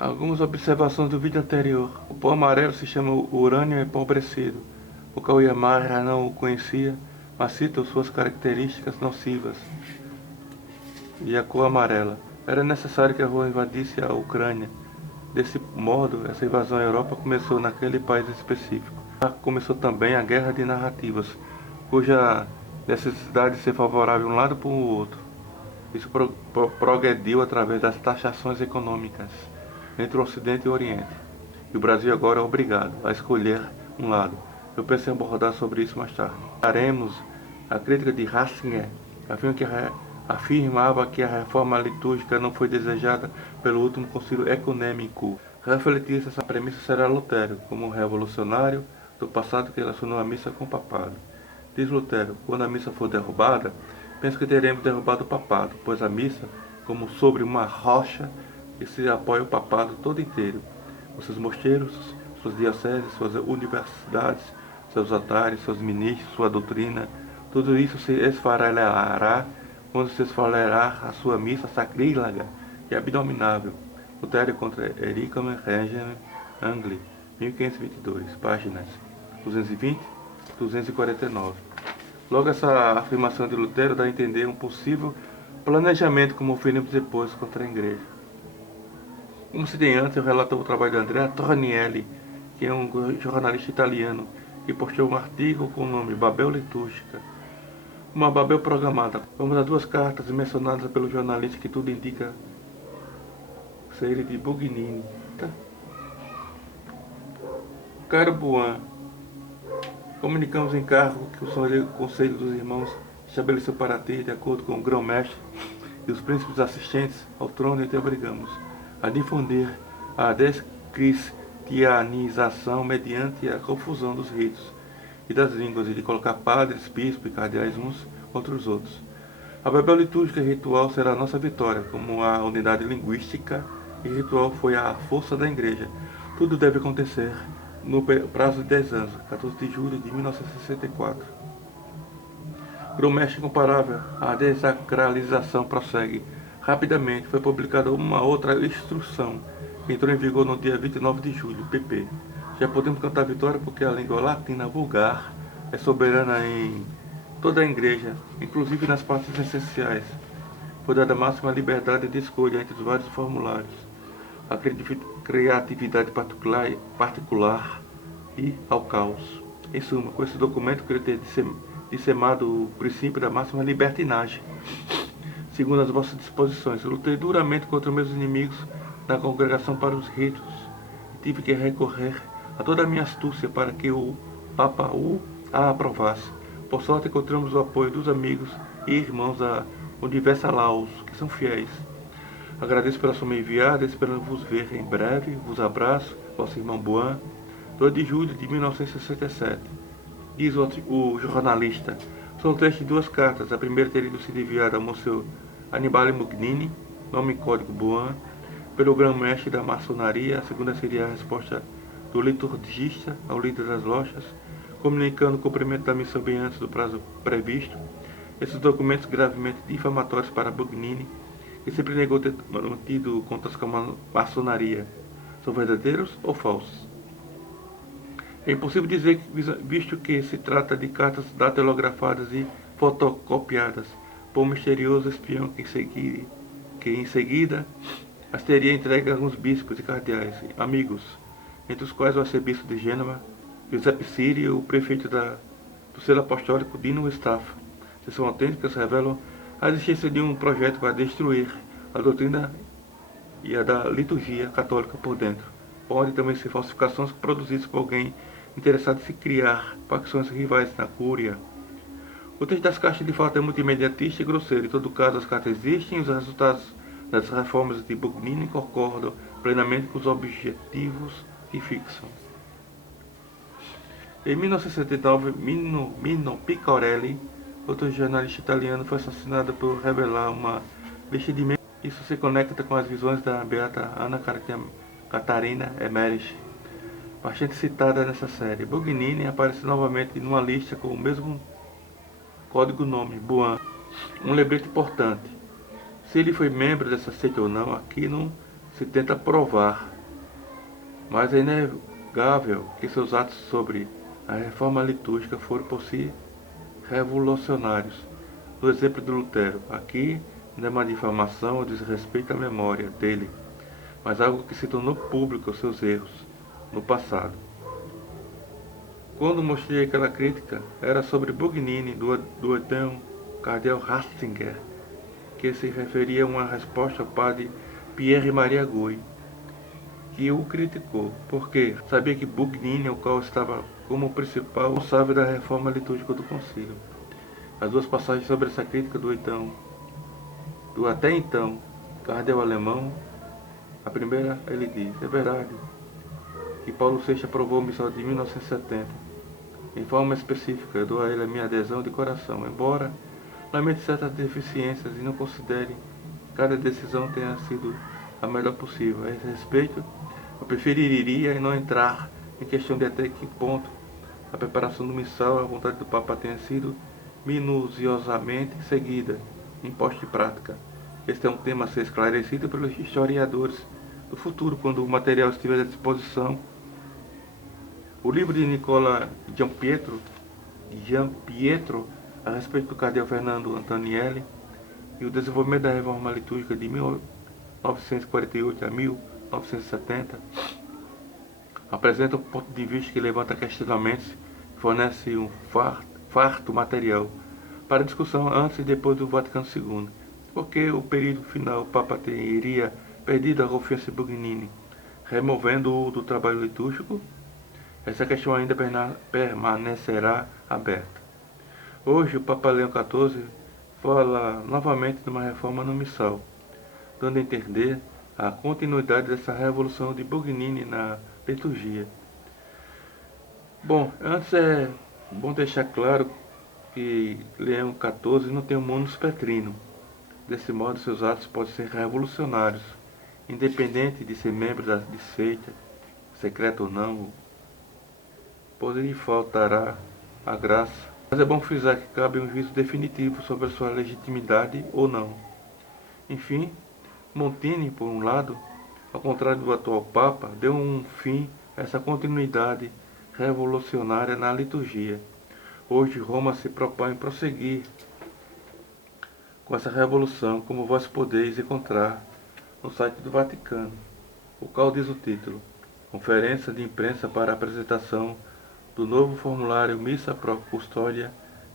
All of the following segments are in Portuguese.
Algumas observações do vídeo anterior. O pó amarelo se chama urânio empobrecido. O Kawiyama não o conhecia, mas cita suas características nocivas. E a cor amarela. Era necessário que a Rússia invadisse a Ucrânia. Desse modo, essa invasão à Europa começou naquele país específico. Começou também a guerra de narrativas, cuja necessidade de ser favorável um lado para o outro. Isso progrediu através das taxações econômicas entre o Ocidente e o Oriente. E o Brasil agora é obrigado a escolher um lado. Eu pensei em abordar sobre isso mais tarde. Faremos a crítica de Ratzinger, afirmava que a reforma litúrgica não foi desejada pelo último concílio ecumênico. Refletir essa premissa será Lutero, como um revolucionário do passado que relacionou a missa com o papado. Diz Lutero, quando a missa for derrubada, penso que teremos derrubado o papado, pois a missa, como sobre uma rocha, que se apoia o papado todo inteiro, os seus mosteiros, suas dioceses, suas universidades, seus altares, seus ministros, sua doutrina, tudo isso se esfarelará quando se esfarelar a sua missa sacrílega e abominável. Lutero contra Erika Benjamin Angli, 1522, páginas 220 e 249. Logo, essa afirmação de Lutero dá a entender um possível planejamento, como veremos depois, contra a igreja. Como se tem antes, eu relato o trabalho de Andrea Tornielli, que é um jornalista italiano, que postou um artigo com o nome Babel Litúrgica, uma Babel programada. Vamos às duas cartas mencionadas pelo jornalista que tudo indica ser de Bugnini. Caro Buan, comunicamos o encargo que o Conselho dos Irmãos estabeleceu para ti, de acordo com o grão-mestre e os príncipes assistentes ao trono, e te obrigamos a difundir a descristianização mediante a confusão dos ritos e das línguas, e de colocar padres, bispos e cardeais uns contra os outros. A Babel litúrgica e ritual será a nossa vitória, como a unidade linguística e ritual foi a força da igreja. Tudo deve acontecer no prazo de 10 anos, 14 de julho de 1964. Grão-mestre incomparável, a desacralização prossegue. Rapidamente foi publicada uma outra instrução, que entrou em vigor no dia 29 de julho, pp. Já podemos cantar vitória porque a língua latina vulgar é soberana em toda a igreja, inclusive nas partes essenciais. Foi dada a máxima liberdade de escolha entre os vários formulários, a criatividade particular e ao caos. Em suma, com esse documento queria ter dissemado o princípio da máxima libertinagem. Segundo as vossas disposições, eu lutei duramente contra meus inimigos na congregação para os ritos, e tive que recorrer a toda a minha astúcia para que o Papa a aprovasse. Por sorte, encontramos o apoio dos amigos e irmãos da Universalaus, que são fiéis. Agradeço pela sua enviada, esperando vos ver em breve. Vos abraço, vosso irmão Buan, 2 de julho de 1967. Diz o jornalista. São trechos de duas cartas. A primeira teria sido enviada ao Monsenhor Annibale Bugnini, nome em código Buan, pelo grão-mestre da maçonaria. A segunda seria a resposta do liturgista ao líder das lojas, comunicando o cumprimento da missão bem antes do prazo previsto. Esses documentos gravemente difamatórios para Bugnini, que sempre negou ter mantido contas com a maçonaria, são verdadeiros ou falsos? É impossível dizer, visto que se trata de cartas datilografadas e fotocopiadas por um misterioso espião que em seguida as teria entregue a alguns bispos e cardeais, amigos, entre os quais o arcebispo de Gênova, Giuseppe Siri, e o prefeito do selo apostólico Dino Staff. Se são autênticas, revelam a existência de um projeto para destruir a doutrina e a da liturgia católica por dentro. Podem também ser falsificações produzidas por alguém interessado em se criar facções rivais na cúria. O texto das cartas de fato é muito imediatista e grosseiro. Em todo caso, as cartas existem e os resultados das reformas de Bugnini concordam plenamente com os objetivos que fixam. Em 1979, Mino Picorelli, outro jornalista italiano, foi assassinado por revelar uma lista de membros. Isso se conecta com as visões da beata Ana Catarina Emmerich, bastante citada nessa série. Bugnini aparece novamente numa lista com o mesmo código-nome, Buan. Um lembrete importante: se ele foi membro dessa seita ou não, aqui não se tenta provar, mas é inegável que seus atos sobre a reforma litúrgica foram por si revolucionários. No exemplo de Lutero, aqui não é uma difamação ou desrespeito à memória dele, mas algo que se tornou público os seus erros no passado. Quando mostrei aquela crítica, era sobre Bugnini, do então cardeal Ratzinger, que se referia a uma resposta ao padre Pierre Maria Gui, que o criticou, porque sabia que Bugnini, o qual estava como principal responsável da reforma litúrgica do concílio. As duas passagens sobre essa crítica do até então cardeal alemão, a primeira ele diz: é verdade que Paulo VI aprovou a missão de 1970. Em forma específica, eu dou a ele a minha adesão de coração, embora lamente certas deficiências e não considere cada decisão tenha sido a melhor possível. A esse respeito, eu preferiria não entrar em questão de até que ponto a preparação do missal, a vontade do Papa tenha sido minuciosamente seguida, imposta em prática. Este é um tema a ser esclarecido pelos historiadores do futuro, quando o material estiver à disposição. O livro de Nicola Giampietro a respeito do cardeal Fernando Antonielli e o desenvolvimento da reforma litúrgica de 1948 a 1970 apresenta um ponto de vista que levanta questionamentos e fornece um farto material para discussão antes e depois do Vaticano II. Porque o período final o Papa teria perdido a confiança em Bugnini, removendo-o do trabalho litúrgico? Essa questão ainda permanecerá aberta. Hoje o Papa Leão XIV fala novamente de uma reforma no missal, dando a entender a continuidade dessa revolução de Bugnini na liturgia. Bom, antes é bom deixar claro que Leão XIV não tem um munus petrino. Desse modo, seus atos podem ser revolucionários, independente de ser membro de seita, secreta ou não, pois lhe faltará a graça. Mas é bom frisar que cabe um juízo definitivo sobre a sua legitimidade ou não. Enfim, Montini, por um lado, ao contrário do atual Papa, deu um fim a essa continuidade revolucionária na liturgia. Hoje, Roma se propõe prosseguir com essa revolução, como vós podeis encontrar no site do Vaticano, o qual diz o título: Conferência de imprensa para a apresentação do novo formulário Missa Pro Custodia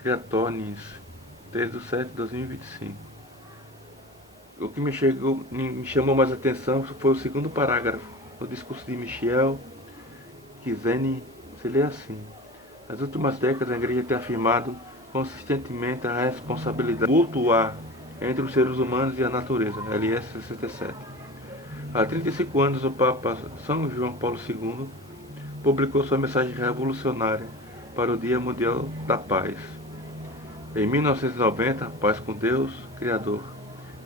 Creatonis, desde o 7 de 2025. O que me chamou mais atenção foi o segundo parágrafo, no discurso de Michel Kizeni, se lê assim: nas últimas décadas a Igreja tem afirmado consistentemente a responsabilidade mútua entre os seres humanos e a natureza, LS 67. Há 35 anos o Papa São João Paulo II publicou sua mensagem revolucionária para o Dia Mundial da Paz. Em 1990, paz com Deus, Criador,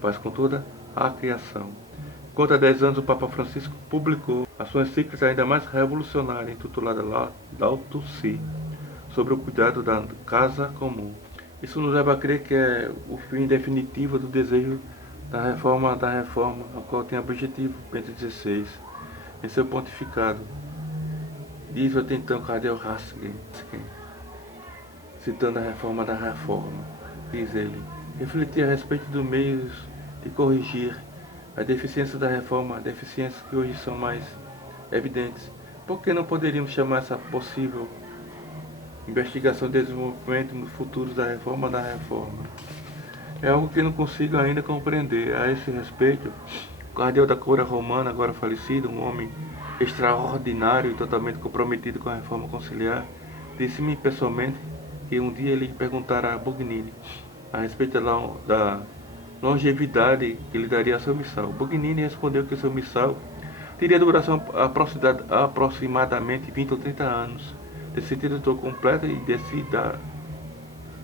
paz com toda a criação. Enquanto há 10 anos o Papa Francisco publicou a sua encíclica ainda mais revolucionária, intitulada Laudato Si, sobre o cuidado da casa comum. Isso nos leva a crer que é o fim definitivo do desejo da reforma, a qual tem objetivo Bento XVI em seu pontificado. Diz o então cardeal Ratzinger, citando a reforma da reforma, diz ele: refletir a respeito dos meios de corrigir a deficiência da reforma, deficiências que hoje são mais evidentes. Por que não poderíamos chamar essa possível investigação e desenvolvimento nos futuros da reforma? É algo que não consigo ainda compreender. A esse respeito, o cardeal da Cura Romana, agora falecido, um homem extraordinário e totalmente comprometido com a reforma conciliar, disse-me pessoalmente que um dia ele perguntara a Bugnini a respeito da longevidade que lhe daria a seu missal. Bugnini respondeu que seu missal teria duração aproximadamente 20 ou 30 anos. Decidido, estou completa e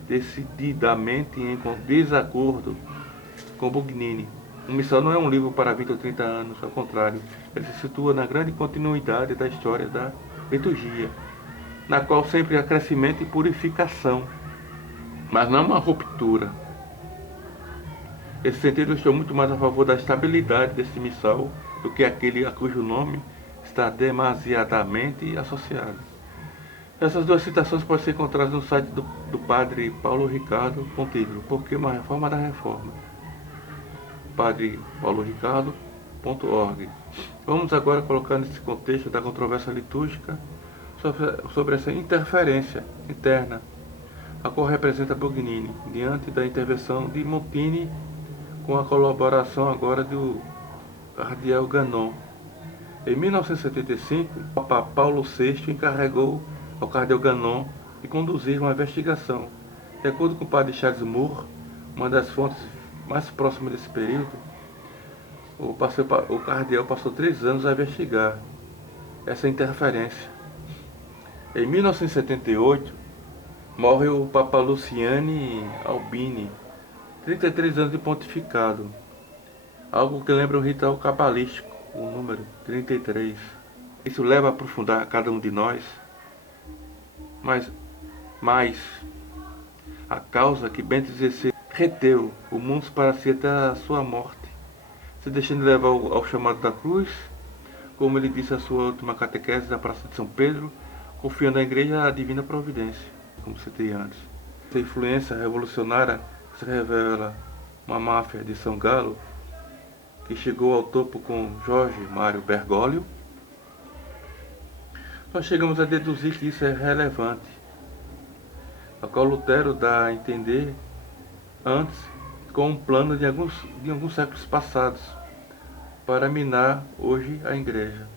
decididamente em desacordo com Bugnini. O Missal não é um livro para 20 ou 30 anos, ao contrário, ele se situa na grande continuidade da história da liturgia, na qual sempre há crescimento e purificação, mas não uma ruptura. Nesse sentido, eu estou muito mais a favor da estabilidade desse Missal do que aquele a cujo nome está demasiadamente associado. Essas duas citações podem ser encontradas no site do padre Paulo Ricardo, com o título Por que uma reforma da reforma? padrepauloricardo.org. Vamos agora colocar nesse contexto da controvérsia litúrgica sobre essa interferência interna, a qual representa Bugnini, diante da intervenção de Montini, com a colaboração agora do cardeal Ganon. Em 1975, o Papa Paulo VI encarregou ao cardeal Ganon de conduzir uma investigação. De acordo com o padre Charles Moore, uma das fontes mais próximas desse período, o cardeal passou 3 anos a investigar essa interferência. Em 1978, morre o Papa Luciane Albini, 33 anos de pontificado, algo que lembra um ritual cabalístico, o número 33. Isso leva a aprofundar cada um de nós, mas a causa que Bento XVI reteu o mundo para si até a sua morte, se deixando levar ao chamado da cruz, como ele disse a sua última catequese na Praça de São Pedro, confiando na Igreja a divina providência, como citei antes. Essa influência revolucionária se revela uma máfia de São Galo, que chegou ao topo com Jorge Mário Bergoglio. Nós chegamos a deduzir que isso é relevante, a qual Lutero dá a entender antes com um plano de alguns séculos passados para minar hoje a Igreja.